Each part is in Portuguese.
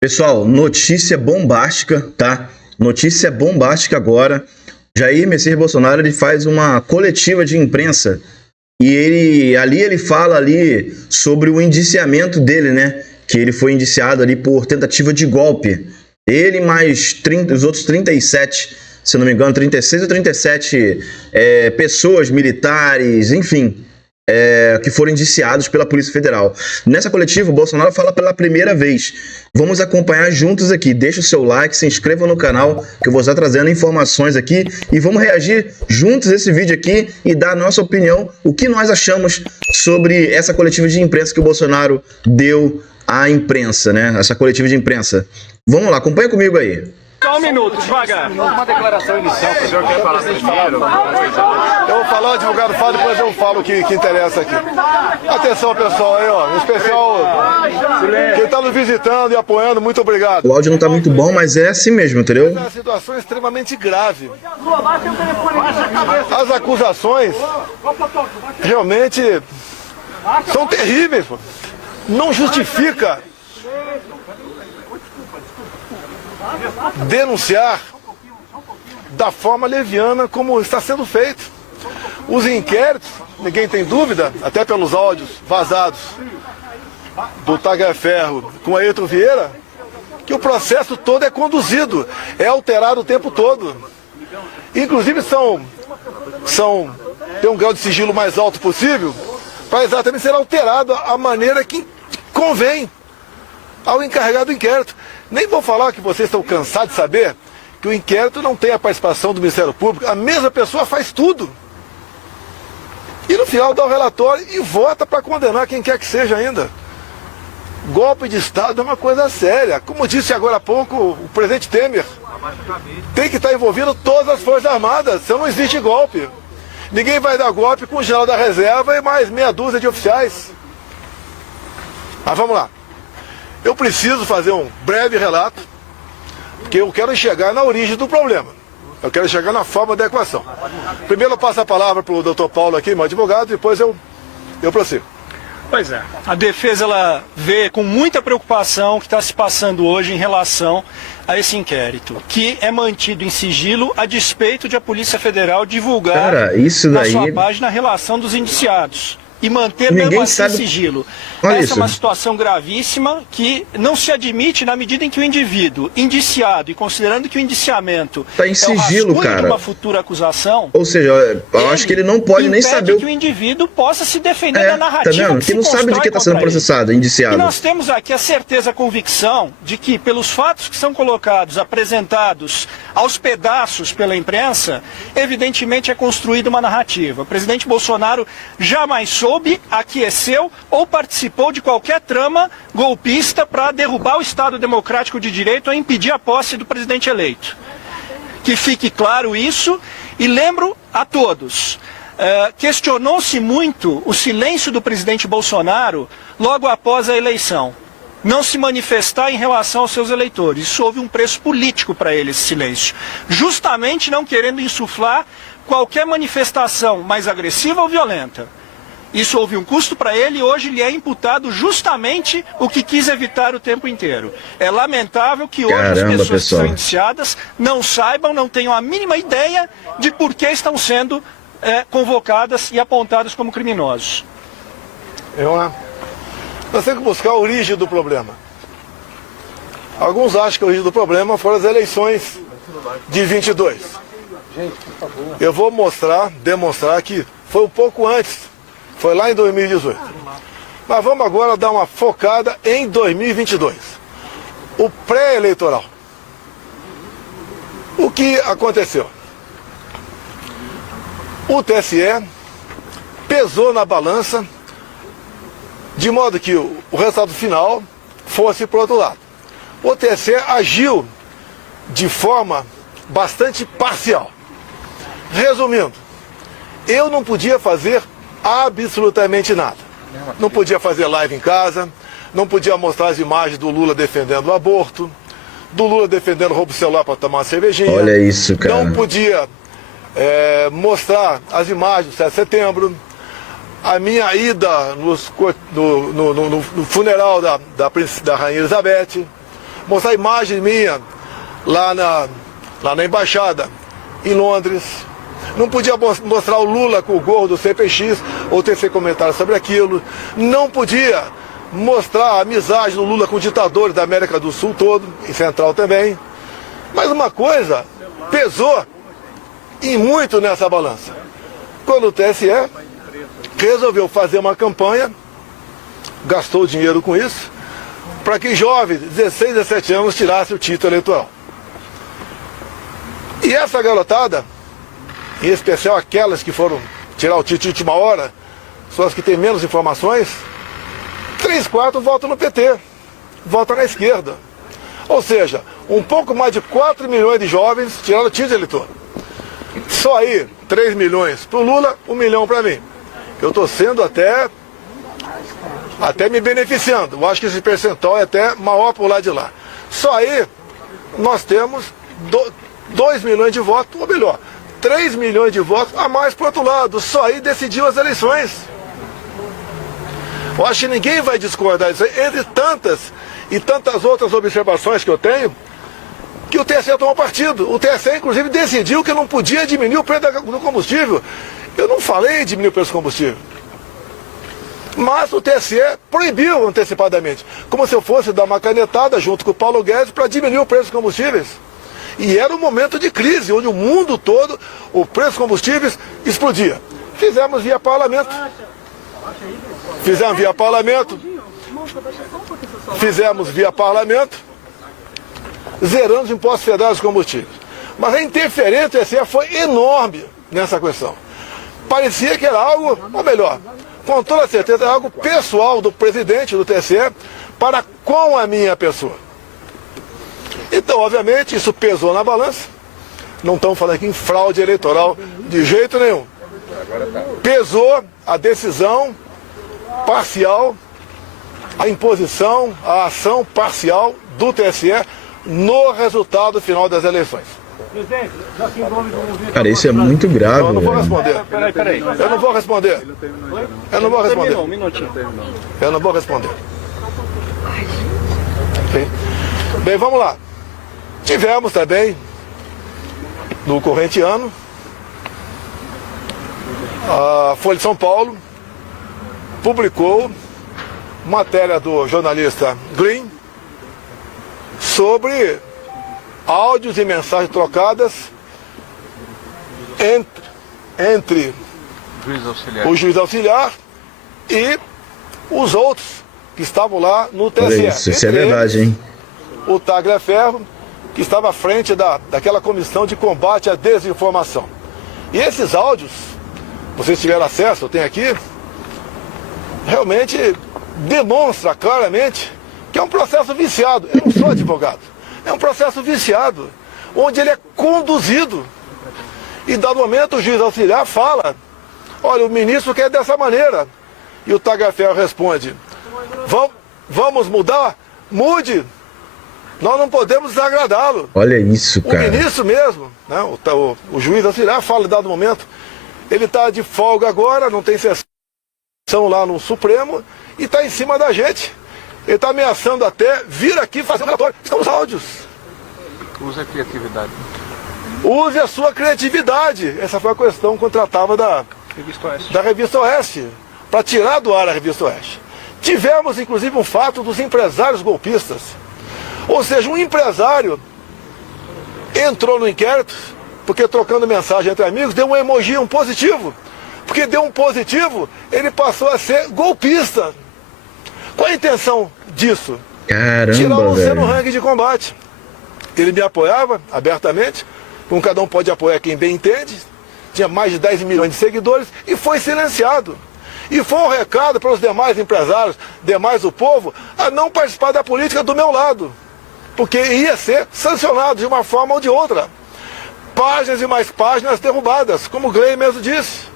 Pessoal, notícia bombástica, tá? Notícia bombástica agora. Jair Messias Bolsonaro, ele faz uma coletiva de imprensa e ele fala ali sobre o indiciamento dele, né? Que ele foi indiciado ali por tentativa de golpe. Ele mais 30, os outros 37, se não me engano, 36 ou 37 pessoas militares, enfim, que foram indiciados pela Polícia Federal. Nessa coletiva, o Bolsonaro fala pela primeira vez. Vamos acompanhar juntos aqui. Deixa o seu like, se inscreva no canal, que eu vou estar trazendo informações aqui. E vamos reagir juntos a esse vídeo aqui e dar a nossa opinião, o que nós achamos sobre essa coletiva de imprensa que o Bolsonaro deu à imprensa, né? Essa coletiva de imprensa. Vamos lá, acompanha comigo aí. Só um minuto, devagar. Uma declaração inicial que o senhor quer falar primeiro? Eu vou falar, advogado fala, depois eu falo o que interessa aqui. Atenção, pessoal, aí, ó. Em especial, quem está nos visitando e apoiando, muito obrigado. O áudio não está muito bom, mas é assim mesmo, entendeu? É uma situação extremamente grave. As acusações realmente são terríveis, pô. Não justifica denunciar da forma leviana como está sendo feito. Os inquéritos, ninguém tem dúvida, até pelos áudios vazados do Tagliaferro com Ailton Vieira, que o processo todo é conduzido, é alterado o tempo todo. Inclusive tem um grau de sigilo mais alto possível, para exatamente ser alterado a maneira que convém ao encarregado do inquérito. Nem vou falar que vocês estão cansados de saber que o inquérito não tem a participação do Ministério Público. A mesma pessoa faz tudo. E no final dá o relatório e vota para condenar quem quer que seja ainda. Golpe de Estado é uma coisa séria. Como disse agora há pouco o presidente Temer, tem que estar envolvido todas as Forças Armadas, senão não existe golpe. Ninguém vai dar golpe com o general da reserva e mais meia dúzia de oficiais. Mas vamos lá. Eu preciso fazer um breve relato, porque eu quero chegar na origem do problema. Eu quero chegar na forma da equação. Primeiro eu passo a palavra para o doutor Paulo aqui, meu advogado, depois eu prossigo. Pois é. A defesa ela vê com muita preocupação o que está se passando hoje em relação a esse inquérito, que é mantido em sigilo a despeito de a Polícia Federal divulgar na sua página a relação dos indiciados. E manter mesmo assim sigilo. Essa é uma situação gravíssima que não se admite na medida em que o indivíduo indiciado, e considerando que o indiciamento tá em sigilo, cara, de uma futura acusação, ou seja, eu acho que ele não pode nem saber que o indivíduo possa se defender da narrativa, tá vendo? Que não sabe de que está sendo processado, indiciado. E nós temos aqui a certeza, a convicção de que pelos fatos que são colocados, apresentados aos pedaços pela imprensa, evidentemente é construída uma narrativa. O presidente Bolsonaro jamais soube, aqueceu ou participou de qualquer trama golpista para derrubar o Estado Democrático de Direito ou impedir a posse do presidente eleito. Que fique claro isso, e lembro a todos, questionou-se muito o silêncio do presidente Bolsonaro logo após a eleição. Não se manifestar em relação aos seus eleitores. Isso houve um preço político para ele, esse silêncio. Justamente não querendo insuflar qualquer manifestação mais agressiva ou violenta. Isso houve um custo para ele e hoje lhe é imputado justamente o que quis evitar o tempo inteiro. É lamentável que hoje as pessoas que são indiciadas não saibam, não tenham a mínima ideia de por que estão sendo convocadas e apontadas como criminosos. Nós temos que buscar a origem do problema. Alguns acham que a origem do problema foram as eleições de 22. Eu vou demonstrar que foi um pouco antes. Foi lá em 2018. Mas vamos agora dar uma focada em 2022. O pré-eleitoral. O que aconteceu? O TSE pesou na balança de modo que o resultado final fosse para o outro lado. O TSE agiu de forma bastante parcial. Resumindo, eu não podia fazer absolutamente nada. Não podia fazer live em casa, não podia mostrar as imagens do Lula defendendo o aborto, do Lula defendendo o roubo de celular para tomar uma cervejinha. Olha isso, cara. Não podia mostrar as imagens do 7 de setembro, a minha ida no funeral da Rainha Elizabeth, mostrar imagem minha lá na embaixada em Londres. Não podia mostrar o Lula com o gorro do CPX ou tecer comentário sobre aquilo. Não podia mostrar a amizade do Lula com ditadores da América do Sul todo, e Central também. Mas uma coisa pesou e muito nessa balança. Quando o TSE resolveu fazer uma campanha, gastou dinheiro com isso, para que jovens de 16 a 17 anos tirassem o título eleitoral. E essa garotada, em especial aquelas que foram tirar o título de última hora, são as que têm menos informações, 3/4 votam no PT, votam na esquerda. Ou seja, um pouco mais de 4 milhões de jovens tiraram o título de eleitor. Só aí, 3 milhões para o Lula, 1 milhão para mim. Eu estou sendo até me beneficiando. Eu acho que esse percentual é até maior por lá de lá. Só aí nós temos 2 milhões de votos, ou melhor, 3 milhões de votos a mais para o outro lado. Só aí decidiu as eleições. Eu acho que ninguém vai discordar disso aí, entre tantas e tantas outras observações que eu tenho, que o TSE tomou partido. O TSE, inclusive, decidiu que não podia diminuir o preço do combustível. Eu não falei em diminuir o preço do combustível. Mas o TSE proibiu antecipadamente, como se eu fosse dar uma canetada junto com o Paulo Guedes para diminuir o preço dos combustíveis. E era um momento de crise, onde o mundo todo, o preço dos combustíveis explodia. Fizemos via parlamento. Fizemos via parlamento, zerando os impostos federais dos combustíveis. Mas a interferência do TSE foi enorme nessa questão. Parecia que era algo, ou melhor, com toda certeza, era algo pessoal do presidente do TSE para com a minha pessoa. Então, obviamente, isso pesou na balança. Não estamos falando aqui em fraude eleitoral de jeito nenhum. Pesou a decisão parcial, a imposição, a ação parcial do TSE no resultado final das eleições. Cara, isso é muito grave. Eu não vou velho. responder. Peraí. Eu não vou responder. Eu não vou responder. Terminou, um minutinho. Eu não vou responder. Ok? Bem, vamos lá. Tivemos também, no corrente ano, a Folha de São Paulo publicou matéria do jornalista Green sobre áudios e mensagens trocadas entre o juiz auxiliar e os outros que estavam lá no TSE. Olha isso é verdade, hein? O Tagliaferro, que estava à frente daquela comissão de combate à desinformação. E esses áudios, vocês tiveram acesso, eu tenho aqui, realmente demonstra claramente que é um processo viciado. Eu não sou advogado. É um processo viciado, onde ele é conduzido. E dado momento o juiz auxiliar fala, olha, o ministro quer dessa maneira. E o Tagliaferro responde, vamos mudar? Mude. Nós não podemos desagradá-lo. Olha isso, O cara. ministro mesmo, né, o juiz auxiliar fala em dado momento, ele está de folga agora, não tem sessão lá no Supremo, e está em cima da gente. Ele está ameaçando até vir aqui fazer um relatório. Estão os áudios. Use a criatividade. Use a sua criatividade. Essa foi a questão quando tratava da Revista Oeste, para tirar do ar a Revista Oeste. Tivemos, inclusive, um fato dos empresários golpistas. Ou seja, um empresário entrou no inquérito, porque trocando mensagem entre amigos, deu um emoji, um positivo. Porque deu um positivo, ele passou a ser golpista. Qual a intenção disso? Tirar o Caramba, Luciano velho. ranking de combate. Ele me apoiava abertamente, como cada um pode apoiar quem bem entende. Tinha mais de 10 milhões de seguidores e foi silenciado. E foi um recado para os demais empresários, demais o povo, a não participar da política do meu lado. Porque ia ser sancionado de uma forma ou de outra. Páginas e mais páginas derrubadas, como o Gley mesmo disse.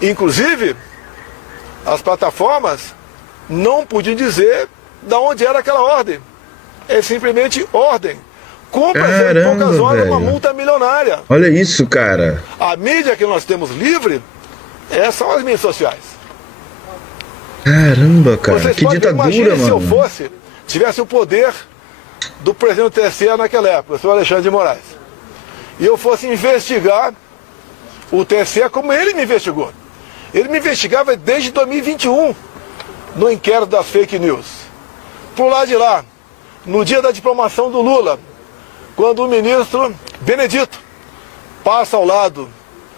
Inclusive, as plataformas não podiam dizer de onde era aquela ordem. É simplesmente ordem. Cumpra-se em poucas horas uma velho. multa milionária. Olha isso, cara. A mídia que nós temos livre são as mídias sociais. Caramba, cara. Vocês Que podem ditadura, imaginar se eu mano. tivesse o poder do presidente do TSE naquela época, o senhor Alexandre de Moraes, e eu fosse investigar o TSE como ele me investigou. Ele me investigava desde 2021 no inquérito das fake news. Por lá de lá, no dia da diplomação do Lula, quando o ministro Benedito passa ao lado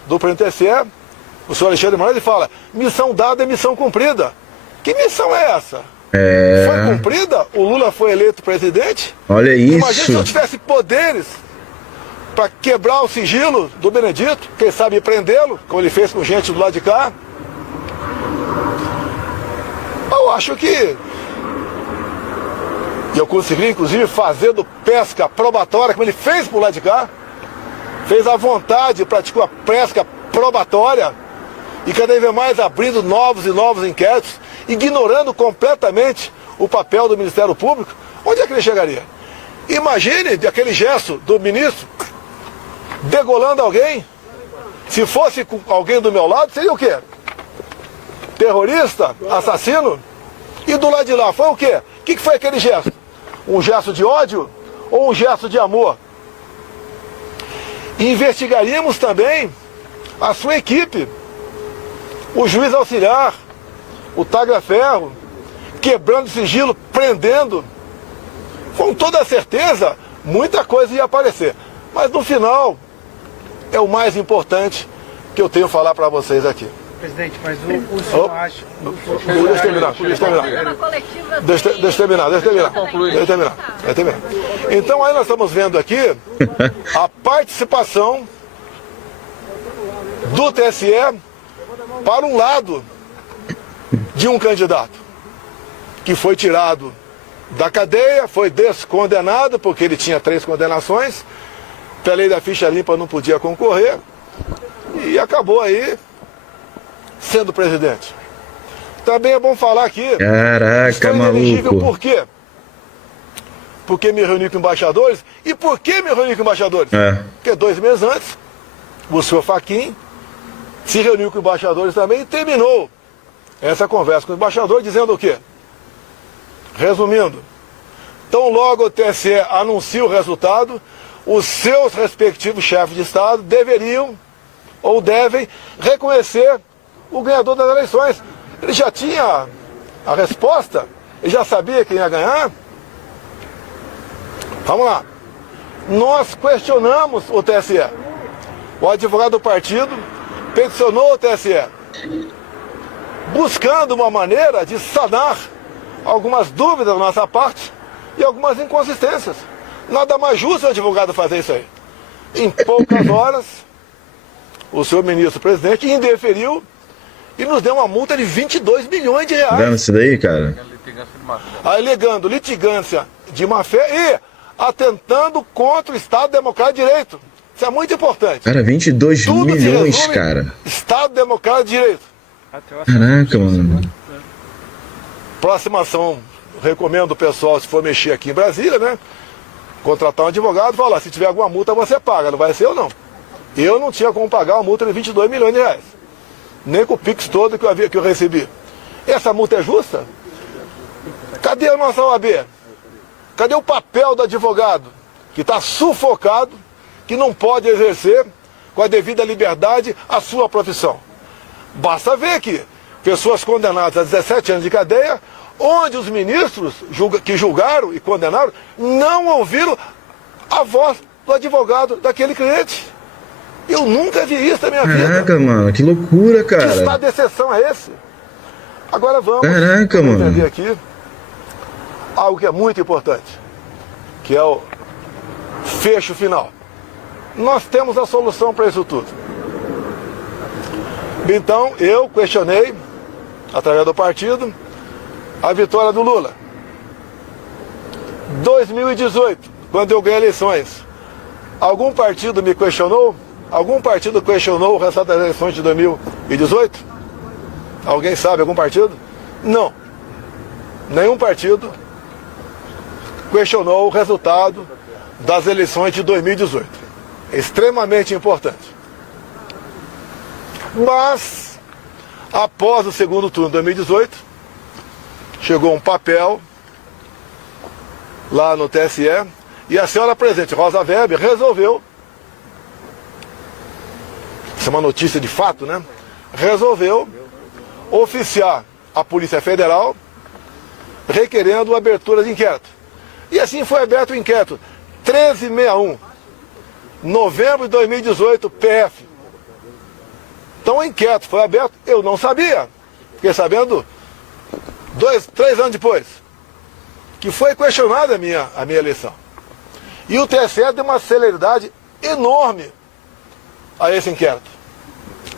do presidente do TSE, o senhor Alexandre de Moraes, e fala: missão dada é missão cumprida. Que missão é essa? Foi cumprida? O Lula foi eleito presidente? Olha isso. Imagina se eu tivesse poderes para quebrar o sigilo do Benedito, quem sabe prendê-lo, como ele fez com gente do lado de cá. Eu acho que eu consegui, inclusive, fazendo pesca probatória, como ele fez por lado de cá, fez à vontade, praticou a pesca probatória, e cada vez mais abrindo novos e novos inquéritos, ignorando completamente o papel do Ministério Público. Onde é que ele chegaria? Imagine aquele gesto do ministro degolando alguém. Se fosse com alguém do meu lado, seria o quê? Terrorista? Assassino? E do lado de lá, foi o quê? O que foi aquele gesto? Um gesto de ódio ou um gesto de amor? Investigaríamos também a sua equipe, o juiz auxiliar, o Tagliaferro, quebrando sigilo, prendendo. Com toda certeza, muita coisa ia aparecer. Mas no final, é o mais importante que eu tenho a falar para vocês aqui. Presidente, mas o senhor acha... Deixa eu terminar. Então aí nós estamos vendo aqui a participação do TSE para um lado de um candidato que foi tirado da cadeia, foi descondenado, porque ele tinha 3 condenações, pela lei da ficha limpa não podia concorrer, e acabou aí sendo presidente. Também é bom falar aqui. Caraca, maluco. Por quê? Porque me reuni com embaixadores. E por que me reuni com embaixadores? Porque 2 meses antes, o senhor Fachin se reuniu com embaixadores também e terminou essa conversa com o embaixador dizendo o quê? Resumindo, tão logo o TSE anuncia o resultado, os seus respectivos chefes de Estado deveriam ou devem reconhecer o ganhador das eleições. Ele já tinha a resposta, ele já sabia quem ia ganhar. Vamos lá. Nós questionamos o TSE. O advogado do partido peticionou o TSE, buscando uma maneira de sanar algumas dúvidas da nossa parte e algumas inconsistências. Nada mais justo o advogado fazer isso aí. Em poucas horas, o senhor ministro-presidente indeferiu e nos deu uma multa de 22 milhões de reais. Vendo isso daí, cara? Alegando litigância de má-fé e atentando contra o Estado Democrático de Direito. Isso é muito importante. Cara, 22 Tudo milhões, cara. Estado Democrático de Direito. Caraca, mano. Próxima ação, recomendo o pessoal, se for mexer aqui em Brasília, né? Contratar um advogado e falar, se tiver alguma multa você paga, não vai ser eu não. Eu não tinha como pagar uma multa de 22 milhões de reais. Nem com o Pix todo que eu recebi. Essa multa é justa? Cadê a nossa OAB? Cadê o papel do advogado? Que está sufocado, que não pode exercer com a devida liberdade a sua profissão. Basta ver que pessoas condenadas a 17 anos de cadeia, onde os ministros que julgaram e condenaram não ouviram a voz do advogado daquele cliente. Eu nunca vi isso na minha vida. Caraca, mano, que loucura, Que cara. estado de exceção é esse? Agora vamos Caraca, mano. entender aqui algo que é muito importante, que é o fecho final. Nós temos a solução para isso tudo. Então, eu questionei, através do partido, a vitória do Lula. 2018, quando eu ganhei eleições, algum partido me questionou? Algum partido questionou o resultado das eleições de 2018? Alguém sabe algum partido? Não. Nenhum partido questionou o resultado das eleições de 2018. É extremamente importante. Mas, após o segundo turno de 2018, chegou um papel lá no TSE, e a senhora presidente Rosa Weber resolveu, isso é uma notícia de fato, né? Resolveu oficiar a Polícia Federal requerendo a abertura de inquérito. E assim foi aberto o inquérito 1361, novembro de 2018, PF. Então o inquérito foi aberto, eu não sabia. Fiquei sabendo 3 anos depois, que foi questionada a minha eleição. E o TSE deu uma celeridade enorme a esse inquérito.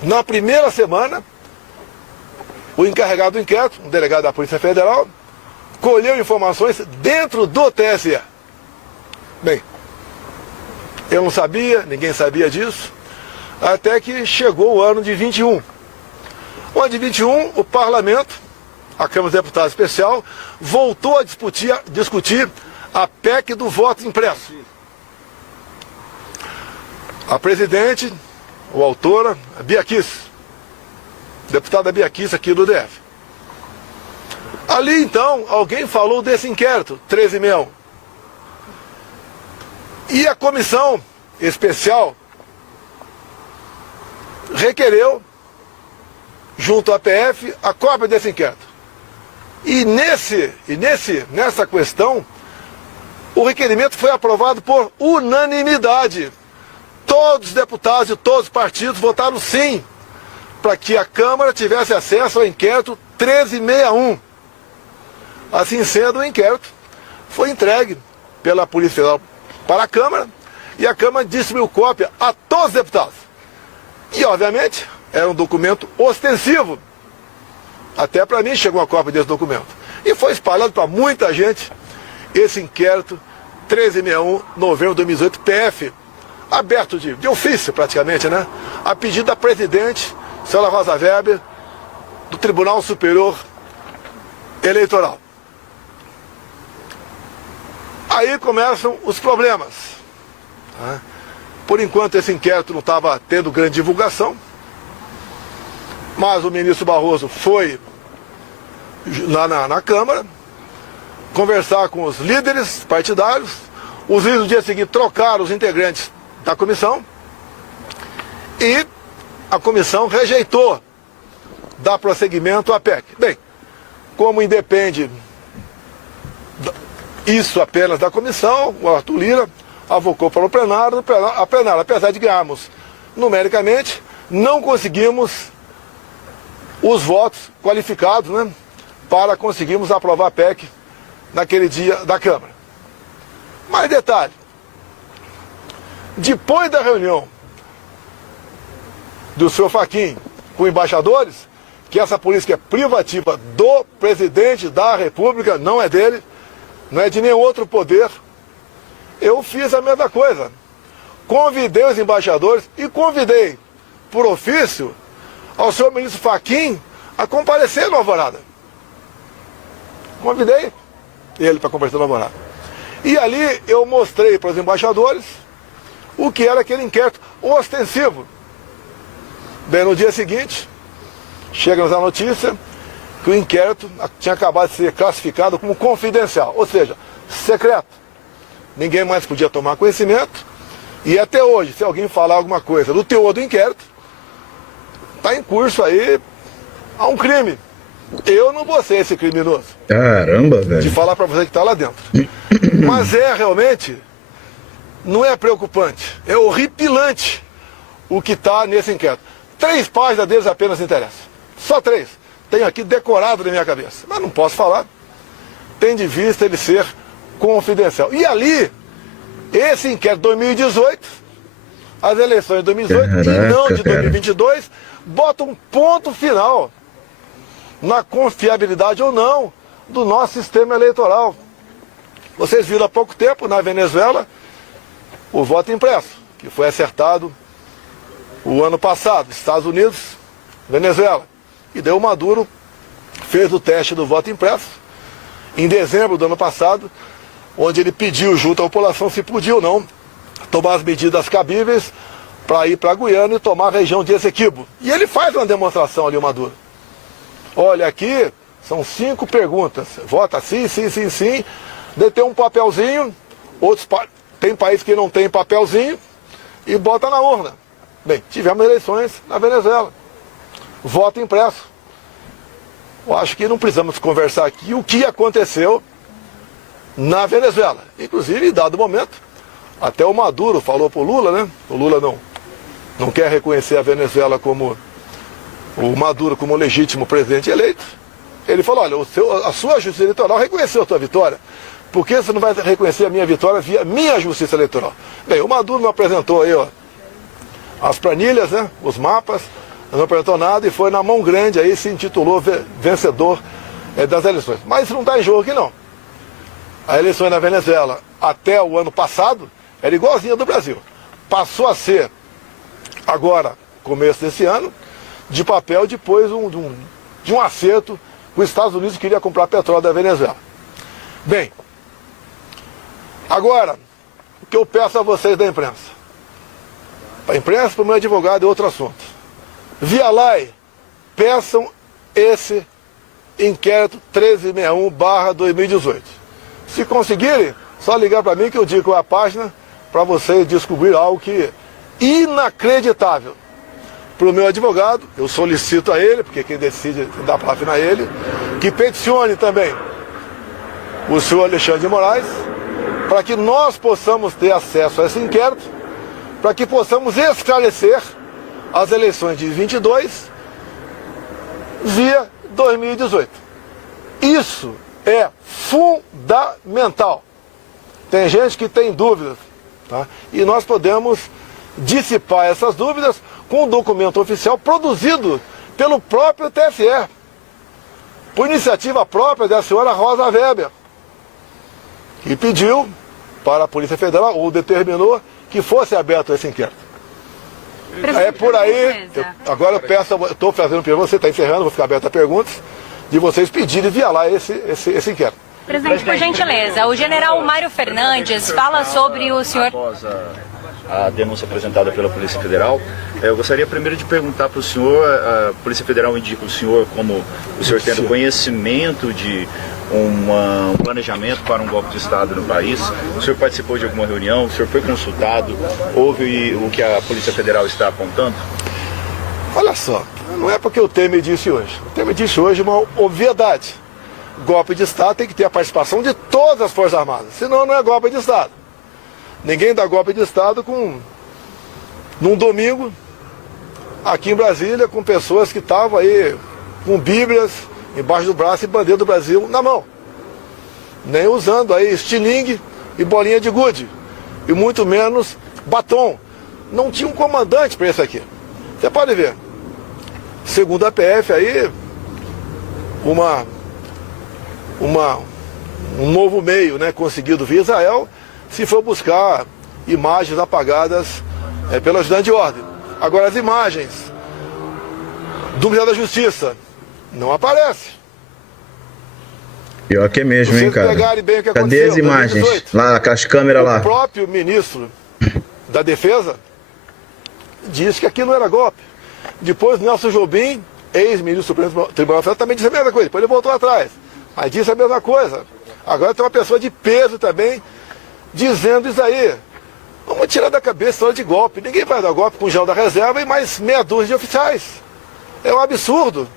Na primeira semana, o encarregado do inquérito, um delegado da Polícia Federal, colheu informações dentro do TSE. Bem, eu não sabia, ninguém sabia disso, até que chegou o ano de 21. O ano de 21, o Parlamento, a Câmara dos Deputados Especial, voltou a discutir a PEC do voto impresso. A presidente, ou autora, a Bia Kicis, deputada Bia Kicis aqui do DF. Ali então, alguém falou desse inquérito, 1361. E a comissão especial requereu, junto à PF, a cópia desse inquérito. E nessa questão, o requerimento foi aprovado por unanimidade. Todos os deputados de todos os partidos votaram sim, para que a Câmara tivesse acesso ao inquérito 1361. Assim sendo, o inquérito foi entregue pela Polícia Federal para a Câmara, e a Câmara distribuiu cópia a todos os deputados. E, obviamente, era um documento ostensivo. Até para mim chegou uma cópia desse documento. E foi espalhado para muita gente esse inquérito 1361, novembro de 2018, PF, aberto de ofício praticamente, né? A pedido da presidente, senhora Rosa Weber, do Tribunal Superior Eleitoral. Aí começam os problemas. Né? Por enquanto esse inquérito não estava tendo grande divulgação, mas o ministro Barroso foi lá na Câmara conversar com os líderes partidários. Os líderes no dia seguinte trocaram os integrantes da comissão e a comissão rejeitou dar prosseguimento à PEC. Bem, como independe isso apenas da comissão, o Arthur Lira avocou para o plenário, a plenário, apesar de ganharmos numericamente, não conseguimos os votos qualificados, né, para conseguirmos aprovar a PEC naquele dia da Câmara. Mais detalhe, depois da reunião do senhor Fachin com embaixadores, que essa política é privativa do presidente da República, não é dele, não é de nenhum outro poder, eu fiz a mesma coisa. Convidei os embaixadores e convidei, por ofício, ao senhor ministro Fachin a comparecer no Alvorada. Convidei ele para comparecer no Alvorada. E ali eu mostrei para os embaixadores o que era aquele inquérito ostensivo. Bem, no dia seguinte, chega-nos a notícia que o inquérito tinha acabado de ser classificado como confidencial, ou seja, secreto. Ninguém mais podia tomar conhecimento, e até hoje, se alguém falar alguma coisa do teor do inquérito, está em curso aí a um crime. Eu não vou ser esse criminoso. Caramba, velho. De falar para você que está lá dentro. Mas realmente, não é preocupante, é horripilante o que está nesse inquérito. 3 páginas deles apenas interessam. Só 3. Tenho aqui decorado na minha cabeça. Mas não posso falar. Tem de vista ele ser confidencial. E ali, esse inquérito de 2018, as eleições de 2018 e não de 2022, bota um ponto final na confiabilidade ou não do nosso sistema eleitoral. Vocês viram há pouco tempo, na Venezuela, o voto impresso, que foi acertado o ano passado, Estados Unidos, Venezuela. E daí o Maduro fez o teste do voto impresso em dezembro do ano passado, onde ele pediu junto à população se podia ou não tomar as medidas cabíveis para ir para a Guiana e tomar a região de Essequibo. E ele faz uma demonstração ali, o Maduro. Olha, aqui são 5 perguntas. Vota sim, sim, sim, sim. Daí tem um papelzinho, tem país que não tem papelzinho e bota na urna. Bem, tivemos eleições na Venezuela. Voto impresso. Eu acho que não precisamos conversar aqui o que aconteceu na Venezuela. Inclusive, em dado momento, até o Maduro falou para o Lula, né? O Lula não quer reconhecer a Venezuela como o Maduro como legítimo presidente eleito. Ele falou, olha, a sua justiça eleitoral reconheceu a tua vitória. Por que você não vai reconhecer a minha vitória via minha justiça eleitoral? Bem, o Maduro não apresentou aí, ó, as planilhas, né? Os mapas, não apresentou nada e foi na mão grande aí, se intitulou vencedor das eleições. Mas isso não está em jogo aqui não. A eleição na Venezuela até o ano passado era igualzinha do Brasil. Passou a ser, agora, começo desse ano, de papel depois de um acerto com os Estados Unidos que queria comprar petróleo da Venezuela. Bem, agora, o que eu peço a vocês da imprensa? Para a imprensa, para o meu advogado é outro assunto. Via LAI, peçam esse inquérito 1361/2018. Se conseguirem, só ligar para mim que eu digo a página para vocês descobrir algo que é inacreditável. Para o meu advogado, eu solicito a ele, porque quem decide dá página a ele, que peticione também o senhor Alexandre de Moraes, para que nós possamos ter acesso a esse inquérito, para que possamos esclarecer as eleições de 22 via 2018. Isso é fundamental. Tem gente que tem dúvidas, tá? E nós podemos dissipar essas dúvidas com um documento oficial produzido pelo próprio TSE, por iniciativa própria da senhora Rosa Weber, que pediu para a Polícia Federal, ou determinou, que fosse aberto esse inquérito. É por aí, agora eu peço, estou fazendo pergunta, você está encerrando, vou ficar aberto a perguntas, de vocês pedirem via lá esse inquérito. Presidente, por gentileza, o general Mário Fernandes fala sobre o senhor... Após a denúncia apresentada pela Polícia Federal, eu gostaria primeiro de perguntar para o senhor, a Polícia Federal indica o senhor como o senhor tendo conhecimento de um planejamento para um golpe de Estado no país. O senhor participou de alguma reunião? O senhor foi consultado? Houve o que a Polícia Federal está apontando? Olha só, não é porque o Temer disse hoje. O Temer disse hoje uma obviedade. Golpe de Estado tem que ter a participação de todas as Forças Armadas, senão não é golpe de Estado. Ninguém dá golpe de Estado num domingo, aqui em Brasília, com pessoas que estavam aí com bíblias embaixo do braço e bandeira do Brasil na mão. Nem usando aí estilingue e bolinha de gude. E muito menos batom. Não tinha um comandante para isso aqui. Você pode ver. Segundo a PF aí, um novo meio, né, conseguido via Israel, se for buscar imagens apagadas pela ajudante de ordem. Agora as imagens do Ministério da Justiça não aparecem. Pior que é mesmo, hein, cara? Bem o que Cadê as imagens? 2018, lá, com as câmeras lá. O próprio ministro da Defesa disse que aquilo não era golpe. Depois Nelson Jobim, ex-ministro do Supremo Tribunal Federal, também disse a mesma coisa. Depois ele voltou atrás, mas disse a mesma coisa. Agora tem uma pessoa de peso também dizendo isso aí. Vamos tirar da cabeça a história de golpe. Ninguém vai dar golpe com o general da reserva e mais meia dúzia de oficiais. É um absurdo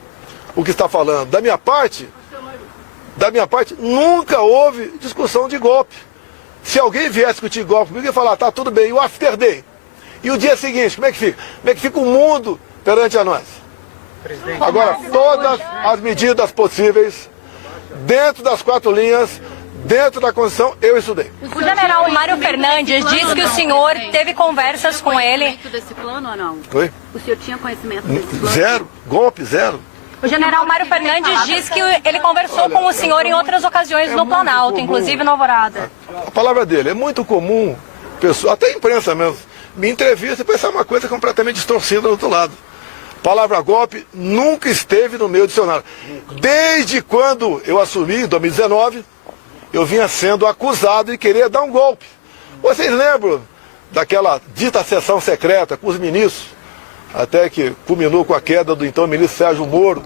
o que está falando. Da minha parte, nunca houve discussão de golpe. Se alguém viesse discutir golpe comigo, eu ia falar, tá tudo bem, e o after day? E o dia seguinte, como é que fica? Como é que fica o mundo perante a nós? Agora, todas as medidas possíveis, dentro das 4 linhas, dentro da Constituição, eu estudei. O general Mário Fernandes diz que o senhor teve conversas com ele. Desse plano ou não? Oi? O senhor tinha conhecimento desse plano? Zero, golpe, zero. O general Mário Fernandes diz que ele conversou com o senhor em outras ocasiões no Planalto, inclusive no Alvorada. A palavra dele é muito comum, até a imprensa mesmo, me entrevista e pensar uma coisa completamente distorcida do outro lado. A palavra golpe nunca esteve no meu dicionário. Desde quando eu assumi, em 2019, eu vinha sendo acusado de querer dar um golpe. Vocês lembram daquela dita sessão secreta com os ministros, até que culminou com a queda do então ministro Sérgio Moro,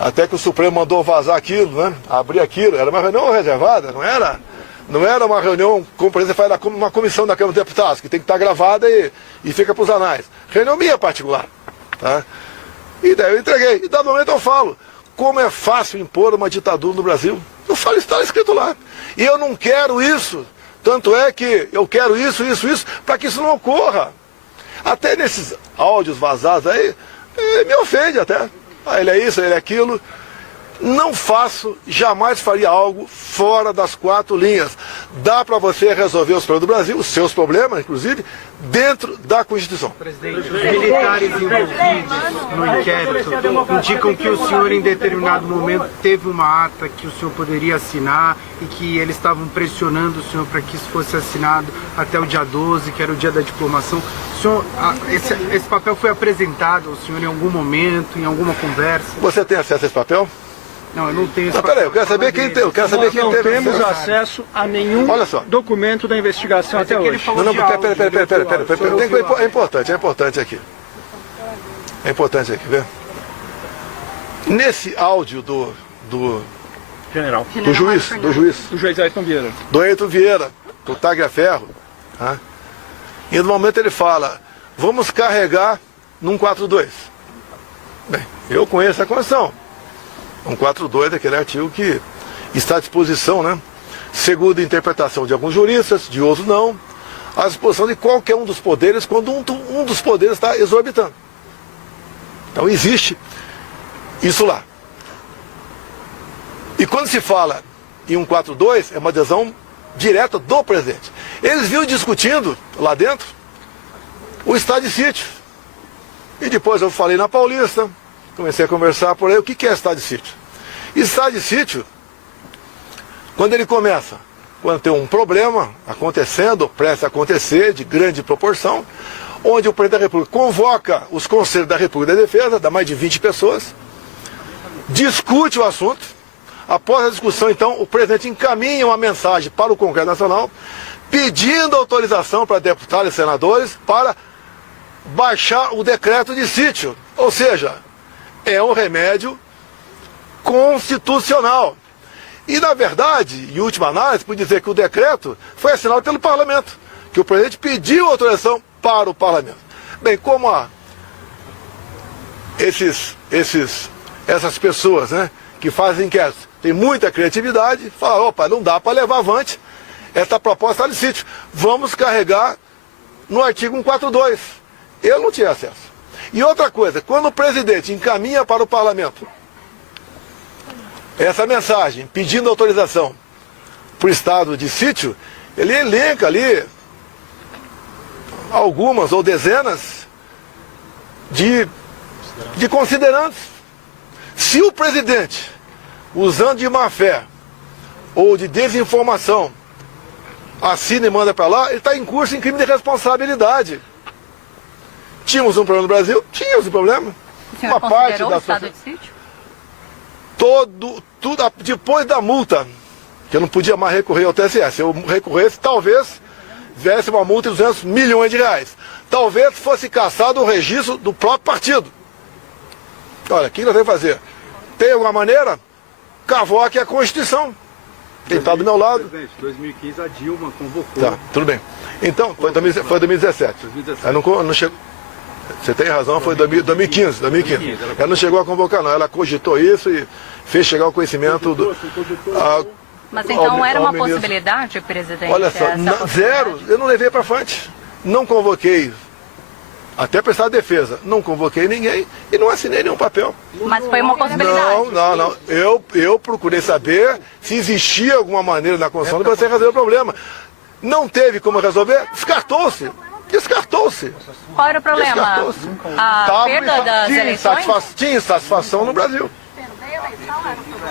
Até que o Supremo mandou vazar aquilo, né? Abrir aquilo. Era uma reunião reservada, não era uma reunião, como por exemplo, faz uma comissão da Câmara dos Deputados, que tem que estar gravada e fica para os anais. Reunião minha particular. Tá? E daí eu entreguei. E dado momento eu falo, como é fácil impor uma ditadura no Brasil. Eu falo, está escrito lá. E eu não quero isso. Tanto é que eu quero isso, para que isso não ocorra. Até nesses áudios vazados aí, me ofende até. Ah, ele é isso, ele é aquilo. Não faço, jamais faria algo fora das 4 linhas. Dá para você resolver os problemas do Brasil, os seus problemas, inclusive, dentro da Constituição. Presidente, os militares envolvidos no inquérito indicam que o senhor, em determinado momento, teve uma ata que o senhor poderia assinar e que eles estavam pressionando o senhor para que isso fosse assinado até o dia 12, que era o dia da diplomação. O senhor, esse papel foi apresentado ao senhor em algum momento, em alguma conversa? Você tem acesso a esse papel? Não, eu não tenho esse papel. Peraí, eu quero saber quem tem. Eu quero saber quem teve. Não temos acesso a nenhum documento da investigação até hoje. Não, pera. É importante aqui. É importante aqui, ver. Nesse áudio do juiz Ayrton Vieira. Do Ayrton Vieira, do Tagliaferro, tá? E no momento ele fala, vamos carregar num 42. Bem, eu conheço a Constituição. 142 é aquele artigo que está à disposição, né? Segundo a interpretação de alguns juristas, de outros não, à disposição de qualquer um dos poderes quando um dos poderes está exorbitando. Então existe isso lá. E quando se fala em 142, é uma adesão direta do presidente. Eles vinham discutindo lá dentro o estado de sítio. E depois eu falei na Paulista, comecei a conversar por aí, o que é estado de sítio? Estado de sítio, quando ele começa, quando tem um problema acontecendo, prestes a acontecer, de grande proporção, onde o presidente da República convoca os conselhos da República da Defesa, dá mais de 20 pessoas, discute o assunto, após a discussão, então, o presidente encaminha uma mensagem para o Congresso Nacional, pedindo autorização para deputados e senadores para baixar o decreto de sítio, ou seja, é um remédio constitucional. E, na verdade, em última análise, pode dizer que o decreto foi assinado pelo Parlamento, que o presidente pediu autorização para o Parlamento. Bem, como essas pessoas, né, que fazem inquéritos têm muita criatividade, falam, opa, não dá para levar avante essa proposta de sítio. Vamos carregar no artigo 142. Eu não tinha acesso. E outra coisa, quando o presidente encaminha para o Parlamento essa mensagem pedindo autorização para o estado de sítio, ele elenca ali algumas ou dezenas de considerantes. Se o presidente, usando de má fé ou de desinformação, assina e manda para lá, ele está em curso em crime de responsabilidade. Tínhamos um problema no Brasil? Tínhamos um problema. O senhor considerou o estado de sítio? Tudo, depois da multa, que eu não podia mais recorrer ao TSE. Se eu recorresse, talvez viesse uma multa de 200 milhões de reais. Talvez fosse cassado o registro do próprio partido. Olha, o que nós temos que fazer? Tem alguma maneira? Cavoque a Constituição. Quem está do meu lado? Presidente, 2015 a Dilma convocou. Tá, tudo bem. Então, foi 2017. Aí não chegou. Você tem razão, foi 2015. Ela não chegou a convocar, não. Ela cogitou isso e fez chegar ao conhecimento do... Mas então era uma possibilidade, presidente? Olha só, zero. Eu não levei para frente. Não convoquei, até prestar defesa, não convoquei ninguém e não assinei nenhum papel. Mas foi uma possibilidade? Não. Eu procurei saber se existia alguma maneira na Constituição de você resolver o problema. Não teve como resolver, descartou-se. Qual era o problema? A perda das eleições? Tinha insatisfação no Brasil.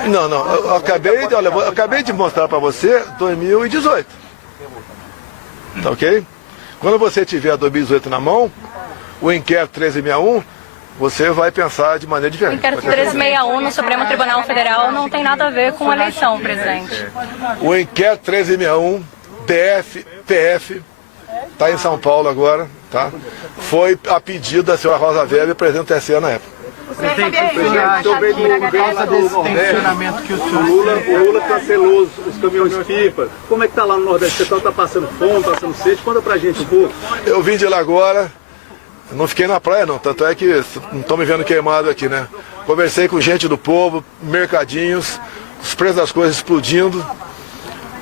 Não, eu acabei de mostrar para você 2018. Tá ok? Quando você tiver 2018 na mão, o inquérito 1361, você vai pensar de maneira diferente. O inquérito 1361 no Supremo Tribunal Federal não tem nada a ver com eleição, presidente. O inquérito 1361, PF, está em São Paulo agora, tá? Foi a pedido da senhora Rosa Weber, presidente do TSE na época. Presidente, o senhor acha que por causa desse tensionamento que o senhor... O Lula cancelou os caminhões-pipa. Como é que tá lá no Nordeste? O pessoal tá passando fome, passando sede? Conta pra gente um pouco. Eu vim de lá agora, não fiquei na praia não, tanto é que não estão me vendo queimado aqui, né? Conversei com gente do povo, mercadinhos, os preços das coisas explodindo.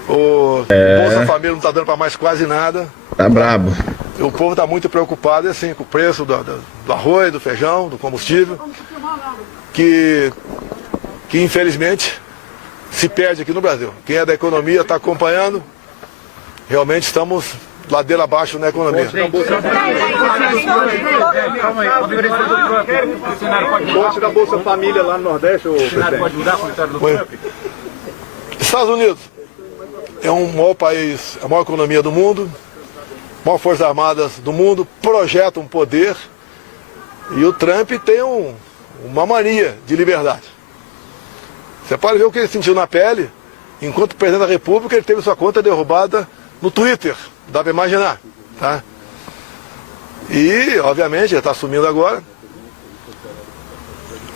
O Bolsa Família não tá dando para mais quase nada. Tá brabo. O povo tá muito preocupado assim, com o preço do arroz, do feijão, do combustível, que infelizmente se perde aqui no Brasil. Quem é da economia está acompanhando, realmente estamos ladeira abaixo na economia. Corte da Bolsa Família lá no Nordeste, o presidente. Pode mudar o comentário do Trump? Estados Unidos é o maior país, a maior economia do mundo, maior Forças Armadas do mundo, projeta um poder, e o Trump tem uma mania de liberdade. Você pode ver o que ele sentiu na pele, enquanto presidente da República ele teve sua conta derrubada no Twitter, dá para imaginar, tá? E, obviamente, ele está assumindo agora.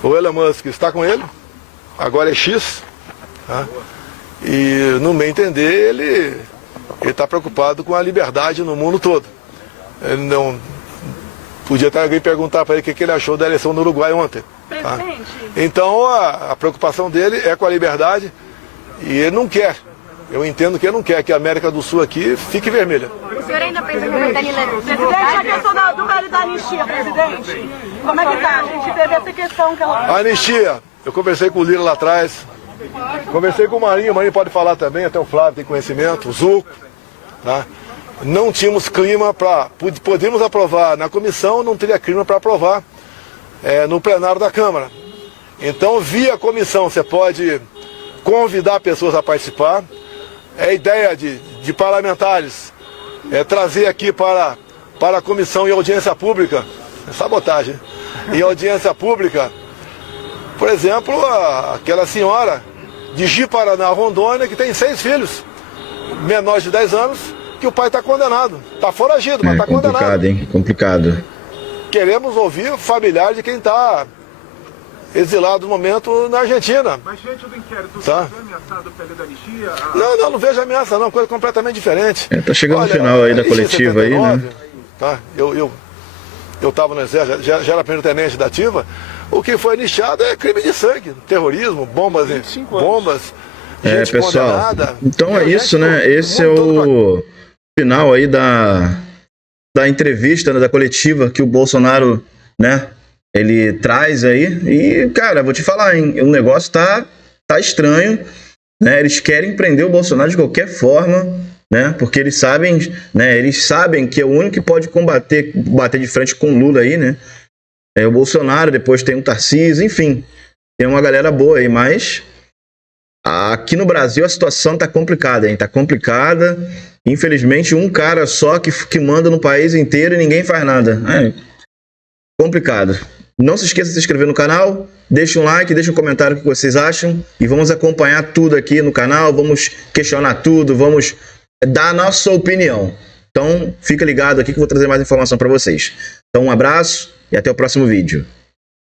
O Elon Musk está com ele, agora é X, tá? E, no meu entender, ele está preocupado com a liberdade no mundo todo. Ele não... Podia até alguém perguntar para ele o que ele achou da eleição no Uruguai ontem. Tá? Então, a preocupação dele é com a liberdade e ele não quer. Eu entendo que ele não quer que a América do Sul aqui fique vermelha. O senhor ainda pensa que vai ter Presidente, a questão do velho da anistia, presidente. Como é que tá? A gente teve essa questão que ela... A anistia, eu conversei com o Lira lá atrás, conversei com o Marinho pode falar também, até o Flávio tem conhecimento, o Zuco, tá? Não tínhamos clima para... Podíamos aprovar na comissão, não teria clima para aprovar no plenário da Câmara. Então, via comissão, você pode convidar pessoas a participar. É a ideia de parlamentares trazer aqui para a comissão em audiência pública, sabotagem, em audiência pública, por exemplo, aquela senhora de Ji-Paraná, Rondônia, que tem 6 filhos, menores de 10 anos, que o pai está condenado, está foragido, mas está condenado. Complicado, hein? Complicado. Queremos ouvir familiar de quem está exilado no momento na Argentina. Mas diante do inquérito, tá? Você foi ameaçado pela da anistia? Não vejo ameaça não, coisa completamente diferente. Tá chegando no final aí da coletiva 79, aí, né? Tá? Eu estava no exército, já era primeiro-tenente da ativa. O que foi anistiado é crime de sangue, terrorismo, bombas, gente pessoal, condenada. Então é isso, né? Esse é o final aí da entrevista, né, da coletiva que o Bolsonaro, né, ele traz aí. E, cara, vou te falar, hein, o negócio tá estranho, né? Eles querem prender o Bolsonaro de qualquer forma, né? Porque eles sabem, né? Eles sabem que é o único que pode bater de frente com o Lula aí, né? É o Bolsonaro, depois tem o Tarcísio, enfim, tem uma galera boa aí, mas aqui no Brasil a situação tá complicada, hein? Tá complicada. Infelizmente, um cara só que manda no país inteiro e ninguém faz nada. É complicado. Não se esqueça de se inscrever no canal, deixa um like, deixa um comentário o que vocês acham e vamos acompanhar tudo aqui no canal, vamos questionar tudo, vamos dar a nossa opinião. Então, fica ligado aqui que eu vou trazer mais informação para vocês. Então, um abraço e até o próximo vídeo.